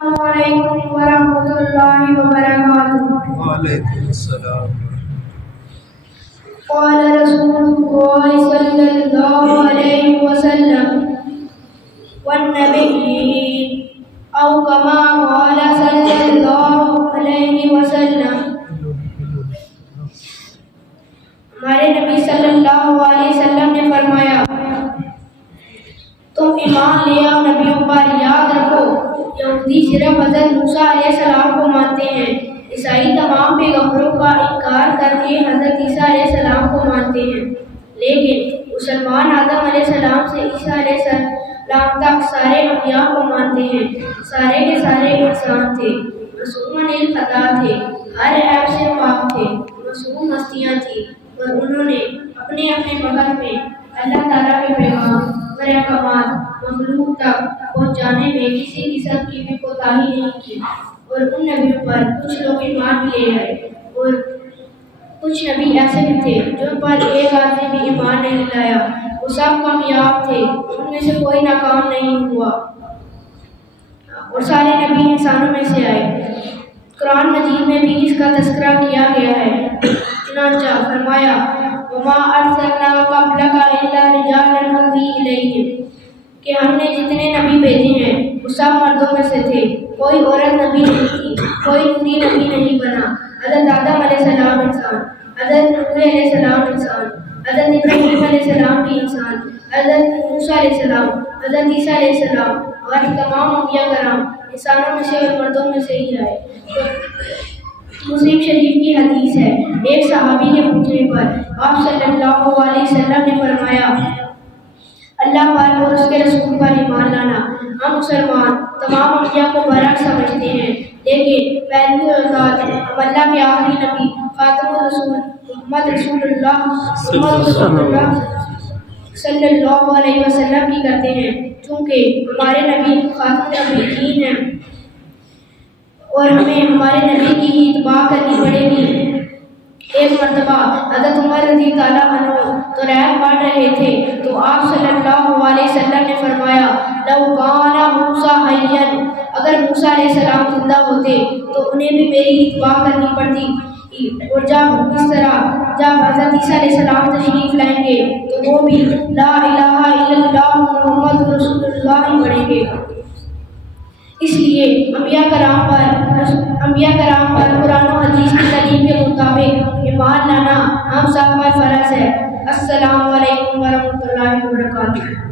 السلام علیکم ورحمۃ اللہ وبرکاتہ۔ وعلیکم السلام۔ قال رسول اللہ صلی اللہ علیہ وسلم والنبیین او کما قال صلی اللہ علیہ وسلم۔ ہمارے نبی صلی اللہ علیہ وسلم نے فرمایا، تم ایمان لے آؤ نبیوں پر، یاد رکھو یہودی صرف حضرت موسیٰ علیہ السلام کو مانتے ہیں، عیسائی تمام پیغمبروں کا انکار کر کے حضرت عیسیٰ علیہ السلام کو مانتے ہیں، لیکن مسلمان آدم علیہ السلام سے عیسیٰ علیہ السلام تک سارے انبیاء کو مانتے ہیں۔ سارے کے سارے انسان تھے، معصوم الخطا تھے، ہر عیب سے پاک تھے، معصوم ہستیاں تھیں، اور انہوں نے اپنے اپنے وقت میں اللہ تعالیٰ کے پیغام اور احکامات مخلوق تک پہنچانے میں کسی قسم کی بھی کوتاہی نہیں کی، اور ان نبیوں پر کچھ لوگ ایمان بھی لے آئے، اور کچھ نبی ایسے بھی تھے جو پر ایک آدمی بھی ایمان نہیں لایا، وہ سب کامیاب تھے، ان میں سے کوئی ناکام نہیں ہوا، اور سارے نبی انسانوں میں سے آئے۔ قرآن مجید میں بھی اس کا تذکرہ کیا گیا ہے، چنانچہ فرمایا وما ارسلنا قبلک الا رجالا نوحی الیہم، کہ ہم نے جتنے نبی بھیجے ہیں وہ سب مردوں میں سے تھے، کوئی عورت نبی نہیں تھی، کوئی نوری نبی نہیں بنا۔ حضرت آدم علیہ السلام انسان، حضرت نوح علیہ السلام انسان، حضرت ابراہیم علیہ السلام بھی انسان، حضرت موسیٰ علیہ السلام، حضرت عیسیٰ علیہ السلام اور تمام انبیاء کرام انسانوں میں سے اور مردوں میں سے ہی آئے۔ مسلم شریف کی حدیث ہے، ایک صحابی کے پوچھنے پر آپ صلی اللہ علیہ وسلم نے فرمایا، اللہ پر اور اس کے رسول پر ایمان لانا۔ ہم مسلمان تمام انبیاء کو برحق سمجھتے ہیں، لیکن پہلی اوقات ہم اللہ کے آخری نبی خاتم الرسول محمد رسول اللہ صلی اللہ علیہ وسلم کی کرتے ہیں، چونکہ ہمارے نبی خاتم النبیین ہیں اور ہمیں ہمارے نبی کی ہی اتباع کرنی پڑے گی۔ ایک مرتبہ حضرت عمر رضی اللہ عنہ قرآن پڑھ رہے تھے تو آپ صلی اللہ علیہ وسلم نے فرمایا، لو کان موسیٰ حیا، اگر موسیٰ علیہ السلام زندہ ہوتے تو انہیں بھی میری اتباع کرنی پڑتی، اور جب حضرت عیسیٰ علیہ السلام تشریف لائیں گے تو وہ بھی لا الہ الا اللہ محمد رسول اللہ ہی پڑھیں گے۔ اس لیے انبیاء کرام پر قرآن و حدیث کی تعلیم کے مطابق ایمان لانا ہم سب پر فرض ہے۔ السلام علیکم ورحمۃ اللہ وبرکاتہ۔